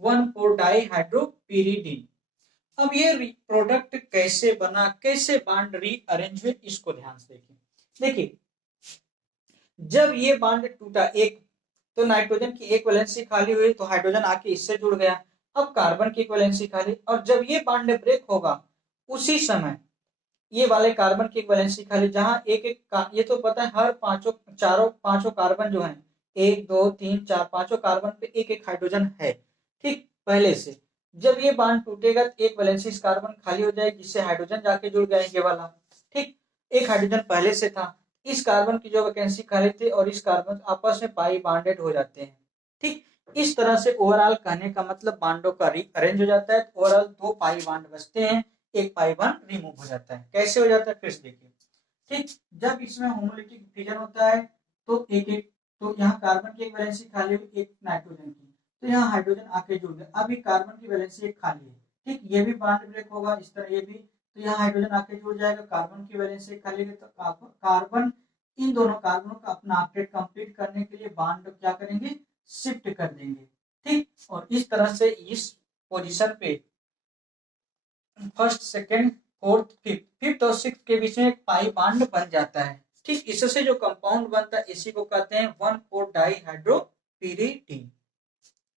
1,4 डाई हाइड्रोपिरिडीन। अब ये प्रोडक्ट कैसे बना, कैसे बॉन्ड रीअरेंज हुए, इसको ध्यान से देखिए। देखिए जब ये बॉन्ड टूटा, एक तो नाइट्रोजन की एक वैलेंसी खाली हुई तो हाइड्रोजन आके इससे जुड़ गया, अब कार्बन की एक वैलेंसी खाली, और जब ये बॉन्ड ब्रेक होगा उसी समय ये वाले कार्बन की एक वैलेंसी खाली, जहां एक एक ये तो पता है हर पांचों कार्बन जो है, 1 2 3 4 पांचों कार्बन पे एक एक हाइड्रोजन है, ठीक, पहले से। जब ये बॉन्ड टूटेगा तो एक वैलेंसी कार्बन खाली हो जाएगी, जिससे हाइड्रोजन जाके जुड़ गया ये वाला, ठीक, एक हाइड्रोजन पहले से था, इस कार्बन की जो वैकेंसी खाली थी और इस कार्बन आपस में पाई बॉन्डेड हो जाते हैं, ठीक। इस तरह से ओवरऑल कहने का मतलब बॉन्डों का रीअरेंज हो जाता है, ओवरऑल 2 पाई बॉन्ड बचते हैं, एक पाई बॉन्ड रिमूव हो जाता है। कैसे हो जाता है फिर से देखिए, ठीक, जब इसमें होमोलिटिक फिजन होता है तो एक एक, तो यहाँ कार्बन की एक वैलेंसी खाली हुई एक नाइट्रोजन की, तो यहाँ हाइड्रोजन आके जुड़ गया, अभी कार्बन की वैलेंसी एक खाली है, ठीक, ये भी बॉन्ड ब्रेक होगा इस तरह, ये भी, तो यहाँ हाइड्रोजन आके जुड़ जाएगा, कार्बन की वैलेंसी खाली है, तो कार्बन इन दोनों कार्बनों का अपना ऑक्टेट कंप्लीट करने के लिए बॉन्ड क्या करेंगे, शिफ्ट कर देंगे, ठीक। और इस तरह से इस पोजीशन पे first second fourth fifth, fifth और सिक्स के बीच में एक पाई बॉन्ड बन जाता है, ठीक। इससे जो कंपाउंड बनता है इसी को कहते हैं 1,4 डाई हाइड्रोपिरिडीन,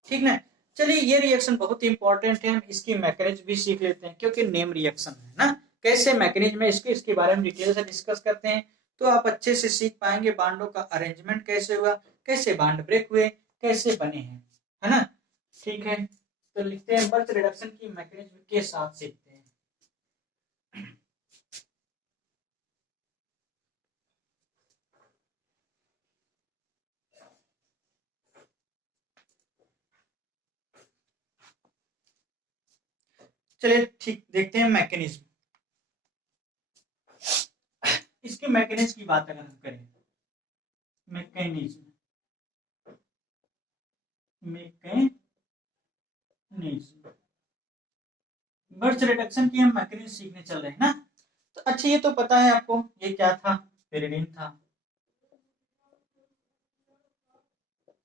ठीक ना। चलिए ये रिएक्शन बहुत इंपॉर्टेंट है, हम इसकी मैकेनिज्म भी सीख लेते हैं क्योंकि नेम रिएक्शन है ना, कैसे मैकेनिज्म है इसके बारे में डिटेल से डिस्कस करते हैं, तो आप अच्छे से सीख पाएंगे बांडों का अरेंजमेंट कैसे हुआ, कैसे बांड ब्रेक हुए, कैसे बने हैं, है ना। ठीक है, तो लिखते हैं बर्च रिडक्शन की मैकेनिज्म के साथ सीखते हैं। चलिए ठीक, देखते हैं मैकेनिज्म। इसके मैकेनिज्म की बात अगर हम करें, मैकेनिज्म बर्च रिडक्शन की हम मैकेनिज्म सीखने चल रहे हैं ना। तो अच्छा ये तो पता है आपको, ये क्या था, पिरिडीन था,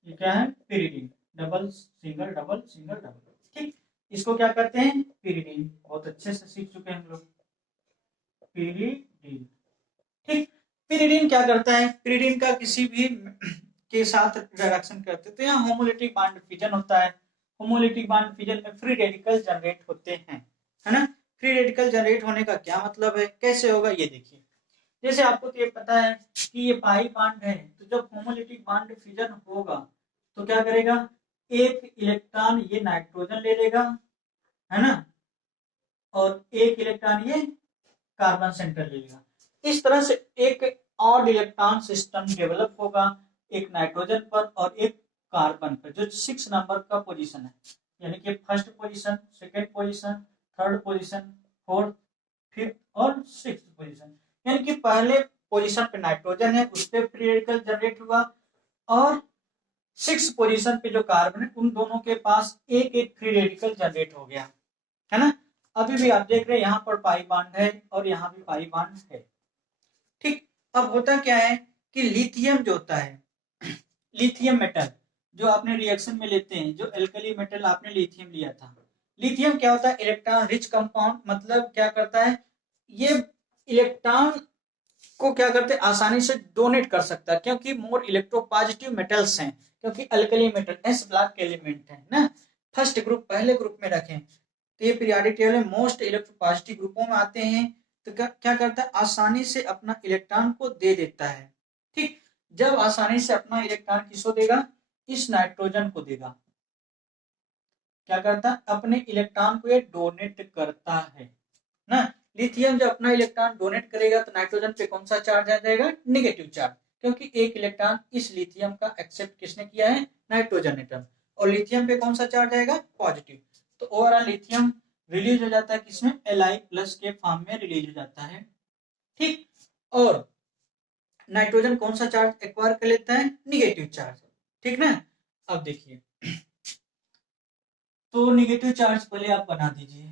ये क्या है, pyridine, double single double single double, ठीक। इसको क्या करते हैं, पिरिडीन, बहुत अच्छे से सीख चुके हैं हम लोग, पिरिडीन, ठीक। पिरिडीन क्या करता है, पिरिडीन का किसी भी के साथ रिएक्शन करते हैं तो यहाँ होमोलिटिक बॉन्ड फिजन होता है, होमोलिटिक बॉन्ड फिजन में फ्री रेडिकल जनरेट होते हैं, है ना। फ्री रेडिकल जनरेट होने का क्या मतलब है, कैसे होगा ये देखिए। जैसे आपको तो ये पता है कि ये पाई बॉन्ड है, तो जब होमोलिटिक बॉन्ड फिजन होगा तो क्या करेगा, एक इलेक्ट्रॉन ये नाइट्रोजन ले लेगा, है ना, और एक इलेक्ट्रॉन ये कार्बन सेंटर ले लेगा, इस तरह से एक ऑड इलेक्ट्रॉन सिस्टम डेवलप होगा, एक नाइट्रोजन पर और एक कार्बन पर, जो 6 नंबर का पोजीशन है, यानी कि first position, second position, third position, fourth, fifth और सिक्स्थ पोजीशन। यानी कि पहले पोजीशन पे नाइट्रोजन है, उस पर फ्री रेडिकल जनरेट हुआ, और 6 पोजीशन पे जो कार्बन है उन दोनों के पास एक एक फ्री रेडिकल जनरेट हो गया, है ना। अभी भी आप देख रहे हैं यहाँ पर पाई बॉन्ड है और यहाँ भी पाई बॉन्ड है। ठीक, अब होता क्या है कि लिथियम जो होता है, लिथियम मेटल जो आपने रिएक्शन में लेते हैं, जो एल्कली मेटल आपने लिथियम लिया था, लिथियम क्या होता है, इलेक्ट्रॉन रिच कंपाउंड, मतलब क्या करता है, ये इलेक्ट्रॉन को क्या करते हैं, आसानी से डोनेट कर सकता है, क्योंकि मोर इलेक्ट्रोपॉजिटिव मेटल्स हैं, क्योंकि अल्कली मेटल एस ब्लॉक के एलिमेंट है ना, फर्स्ट ग्रुप पहले ग्रुप में रखें, तो ये पीरियोडिक टेबल में मोस्ट इलेक्ट्रोपॉजिटिव ग्रुपों में आते हैं। तो क्या करता है, आसानी से अपना इलेक्ट्रॉन को दे देता है। ठीक, जब आसानी से अपना इलेक्ट्रॉन किसको देगा, इस नाइट्रोजन को देगा। क्या करता है, अपने इलेक्ट्रॉन को ये डोनेट करता है ना। लिथियम जब अपना इलेक्ट्रॉन डोनेट करेगा तो नाइट्रोजन पे कौन सा चार्ज आ जाएगा, निगेटिव चार्ज, क्योंकि एक इलेक्ट्रॉन इस लिथियम का एक्सेप्ट किसने किया है, नाइट्रोजन एटम, और लिथियम पे कौन सा चार्ज आएगा, पॉजिटिव। तो ओवरऑल लिथियम रिलीज हो जाता है किसमें, Li+ के फॉर्म में रिलीज हो जाता है। ठीक, और नाइट्रोजन कौन सा चार्ज एक्वायर कर लेता है, निगेटिव चार्ज। ठीक ना, अब देखिए, तो निगेटिव चार्ज पहले आप बना दीजिए,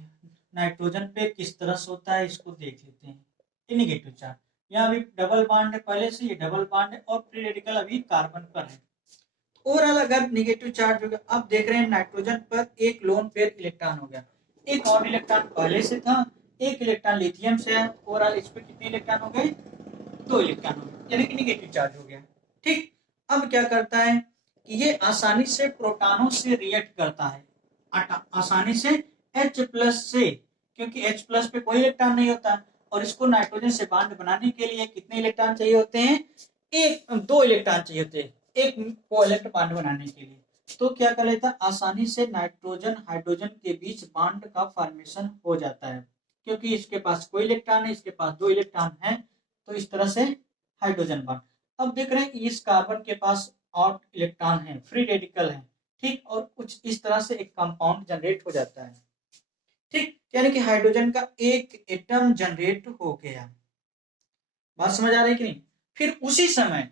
नाइट्रोजन पे किस तरह से होता है इसको देख लेते हैं। ये निगेटिव चार्ज, यहाँ अभी डबल बॉन्ड है, पहले से ये डबल बॉन्ड है और फ्री रेडिकल अभी कार्बन पर है। ओवरऑल अगर निगेटिव चार्ज हो गया, अब देख रहे हैं नाइट्रोजन पर एक लोन पेयर इलेक्ट्रॉन हो गया, एक और इलेक्ट्रॉन पहले से था, एक इलेक्ट्रॉन लिथियम से है, ओवरऑल इस पे कितने इलेक्ट्रॉन हो गए, 2 इलेक्ट्रॉन हो गए, यानी कि निगेटिव चार्ज हो गया। ठीक, अब क्या करता है कि ये आसानी से प्रोटॉनों से रिएक्ट करता है, आसानी से H+ से, क्योंकि H+ पे कोई इलेक्ट्रॉन नहीं होता, और इसको नाइट्रोजन से बॉन्ड बनाने के लिए कितने इलेक्ट्रॉन चाहिए होते हैं, 2 इलेक्ट्रॉन चाहिए होते हैं एक कोवैलेंट बॉन्ड बनाने के लिए। तो क्या कर लेता है, आसानी से नाइट्रोजन हाइड्रोजन के बीच बॉन्ड का फॉर्मेशन हो जाता है, क्योंकि इसके पास कोई इलेक्ट्रॉन है, इसके पास 2 इलेक्ट्रॉन है, तो इस तरह से हाइड्रोजन बॉन्ड। अब देख रहे हैं कि इस कार्बन के पास और इलेक्ट्रॉन है, फ्री रेडिकल है। ठीक, और कुछ इस तरह से एक कंपाउंड जनरेट हो जाता है। ठीक, यानी कि हाइड्रोजन का एक एटम जनरेट हो गया। बात समझ आ रही कि नहीं। फिर उसी समय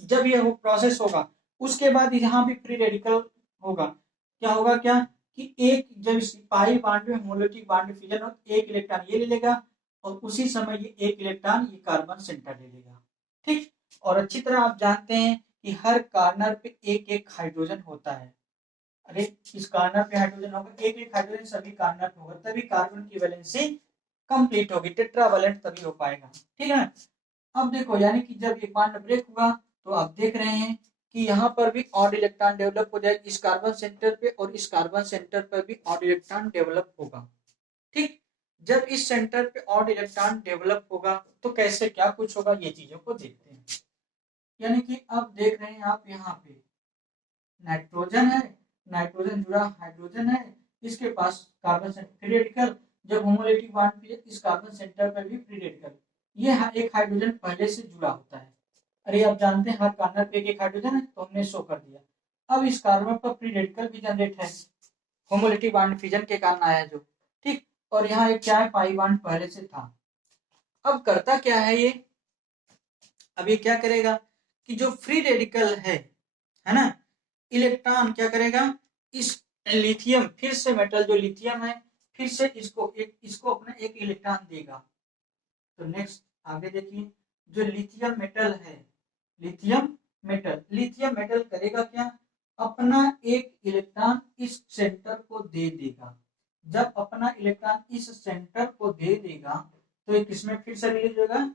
जब यह प्रोसेस होगा, उसके बाद यहाँ भी फ्री रेडिकल होगा। क्या होगा, क्या कि एक जब पाई बॉन्ड में होमोलैटिक बॉन्ड फ्यूजन हो, एक इलेक्ट्रॉन ये ले लेगा, और उसी समय ये एक इलेक्ट्रॉन ये कार्बन सेंटर ले लेगा। ठीक, और अच्छी तरह आप जानते हैं कि हर कॉर्नर पे एक एक हाइड्रोजन होता है। अरे इस कॉर्नर पे हाइड्रोजन होगा, एक एक हाइड्रोजन सभी कॉर्नर पे होगा, तभी कार्बन की वैलेंसी कंप्लीट होगी, टेट्रावैलेंट तभी हो पाएगा। ठीक है, अब देखो, यानी कि जब एक बॉन्ड ब्रेक हुआ तो आप देख रहे हैं कि यहाँ पर भी ऑड इलेक्ट्रॉन डेवलप हो जाएगा इस कार्बन सेंटर पे, और इस कार्बन सेंटर पर भी ऑड इलेक्ट्रॉन डेवलप होगा। ठीक, जब इस सेंटर पे ऑड इलेक्ट्रॉन डेवलप होगा तो कैसे क्या कुछ होगा, ये चीजों को देखते हैं। यानी कि अब देख रहे हैं आप, यहाँ पे नाइट्रोजन है, नाइट्रोजन जुड़ा हाइड्रोजन है, इसके पास कार्बन सेंटर फ्री रेडिकल, जब होमोलैटिक बॉन्ड पे इस कार्बन सेंटर पर भी फ्री रेडिकल, ये एक हाइड्रोजन पहले से जुड़ा होता है। अरे आप जानते हैं हर कॉर्नर पे एक हाइड्रोजन है, तो हमने शो कर दिया। अब इस कार्बन पर फ्री रेडिकल भी जनरेट है, होमोलैटिक बॉन्ड फ्यूजन के कारण आया जो। ठीक, और यहाँ एक क्या है, पाई बॉन्ड पहले से था। अब करता क्या है ये, अब ये क्या करेगा कि जो फ्री रेडिकल है ना, इलेक्ट्रॉन क्या करेगा, इस लिथियम, फिर से मेटल जो लिथियम है, फिर से इसको अपना एक इलेक्ट्रॉन देगा। तो नेक्स्ट आगे देखिए, जो लिथियम मेटल है, लिथियम मेटल करेगा क्या, अपना एक इलेक्ट्रॉन इस सेंटर को दे देगा। जब अपना इलेक्ट्रॉन इस सेंटर को दे देगा तो ये किसमें फिर से रिलीज होगा,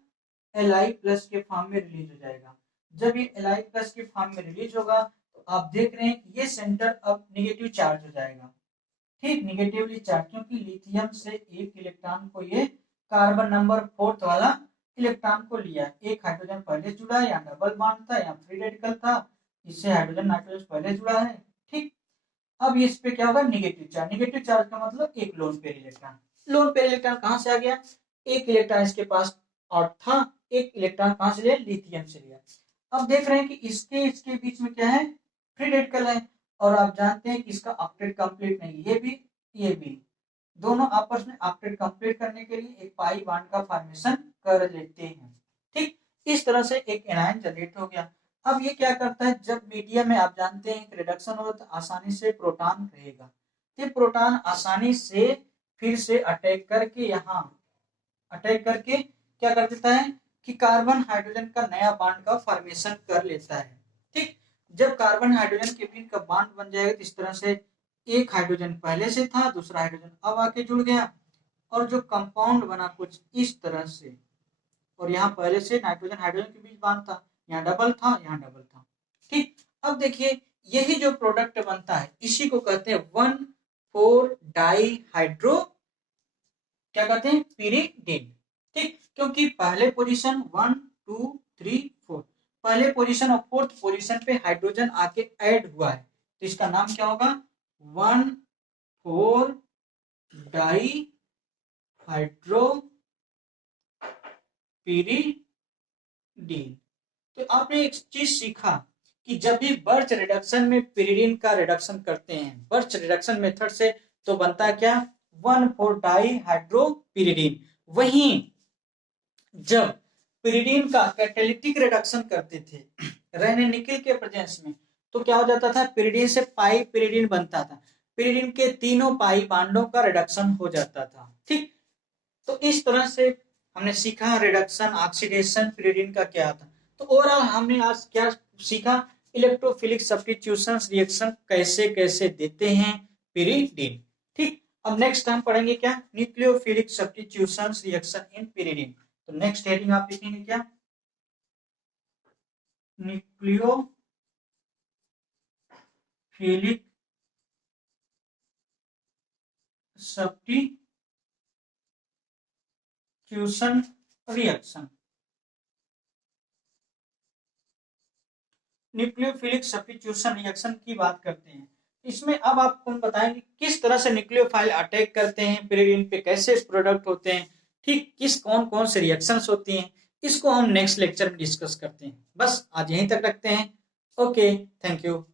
Li+ के फॉर्म में रिलीज हो जाएगा। जब ये Li+ के फॉर्म में रिलीज होगा तो आप देख रहे हैं ये सेंटर अब निगेटिव चार्ज हो जाएगा। ठीक, निगेटिवली चार्ज, क्योंकि लिथियम से एक इलेक्ट्रॉन को ये कार्बन नंबर 4 वाला इलेक्ट्रॉन को लिया, एक हाइड्रोजन पहले जुड़ा है, या डबल बॉन्ड था या फ्री रेडिकल था, इससे हाइड्रोजन नाइट्रोजन पहले जुड़ा है। ठीक, अब इस पे क्या होगा, निगेटिव चार्ज का मतलब एक lone pair electron. Lone pair electron कहां से आ गया, एक इलेक्ट्रॉन इसके पास और था, एक इलेक्ट्रॉन कहां से लिया, लिथियम से लिया। अब देख रहे हैं कि इसके बीच में क्या है, फ्री रेडिकल है, और आप जानते हैं कि इसका ऑक्टेट कंप्लीट नहीं, ये भी दोनों आपस में ऑक्टेट कंप्लीट करने के लिए एक पाई बॉन्ड का फॉर्मेशन कर लेते हैं। ठीक, इस तरह से एक एनायन जनरेट हो गया। अब ये क्या करता है, जब मीडियम में आप जानते हैं रिडक्शन हो तो आसानी से प्रोटॉन रहेगा, तो प्रोटॉन आसानी से फिर से अटैक करके यहाँ अटैक करके क्या कर देता है कि कार्बन हाइड्रोजन का नया बॉन्ड का फॉर्मेशन कर लेता है। ठीक, जब कार्बन हाइड्रोजन के बीच का बॉन्ड बन जाएगा तो इस तरह से एक हाइड्रोजन पहले से था, दूसरा हाइड्रोजन अब आके जुड़ गया, और जो कंपाउंड बना कुछ इस तरह से, और यहाँ पहले से नाइट्रोजन हाइड्रोजन के बीच बॉन्ड था, यहाँ डबल था, यहाँ डबल था। ठीक, अब देखिए यही जो प्रोडक्ट बनता है इसी को कहते हैं 1,4 डाई हाइड्रो, क्या कहते हैं, पिरिडीन। ठीक, क्योंकि पहले पोजीशन 1 2 3 4, पहले पोजीशन और फोर्थ पोजीशन पे हाइड्रोजन आके ऐड हुआ है, तो इसका नाम क्या होगा, 1,4 डाई हाइड्रो पिरिडीन। तो आपने एक चीज सीखा कि जब भी बर्च रिडक्शन में पिरिडीन का रिडक्शन करते हैं बर्च रिडक्शन मेथड से, तो बनता है क्या, 1,4 डाई हाइड्रो पिरिडीन। वहीं जब पिरिडीन का कैटालिटिक रिडक्शन करते थे रहने निकल के प्रेजेंस में, तो क्या हो जाता था, पिरिडीन से पाई पिरिडीन बनता था, पिरिडीन के तीनों पाई बांडों का रिडक्शन हो जाता था। ठीक, तो इस तरह से हमने सीखा रिडक्शन, ऑक्सीडेशन, पिरिडीन का क्या था। तो ओवरऑल हमने आज क्या सीखा, इलेक्ट्रोफिलिक सब्स्टिट्यूशन रिएक्शन कैसे कैसे देते हैं पिरिडीन। ठीक, अब नेक्स्ट हम पढ़ेंगे क्या, nucleophilic substitution reaction in pyridine. तो नेक्स्ट हेडिंग आप लिखेंगे क्या, nucleophilic substitution reaction. Nucleophilic substitution reaction की बात करते हैं। इसमें अब आपको बताएंगे किस तरह से न्यूक्लियोफाइल अटैक करते हैं पिरिडीन पे, कैसे प्रोडक्ट होते हैं, ठीक, किस कौन कौन से रिएक्शंस होती हैं, इसको हम नेक्स्ट लेक्चर में डिस्कस करते हैं। बस आज यहीं तक रखते हैं। Okay, thank you.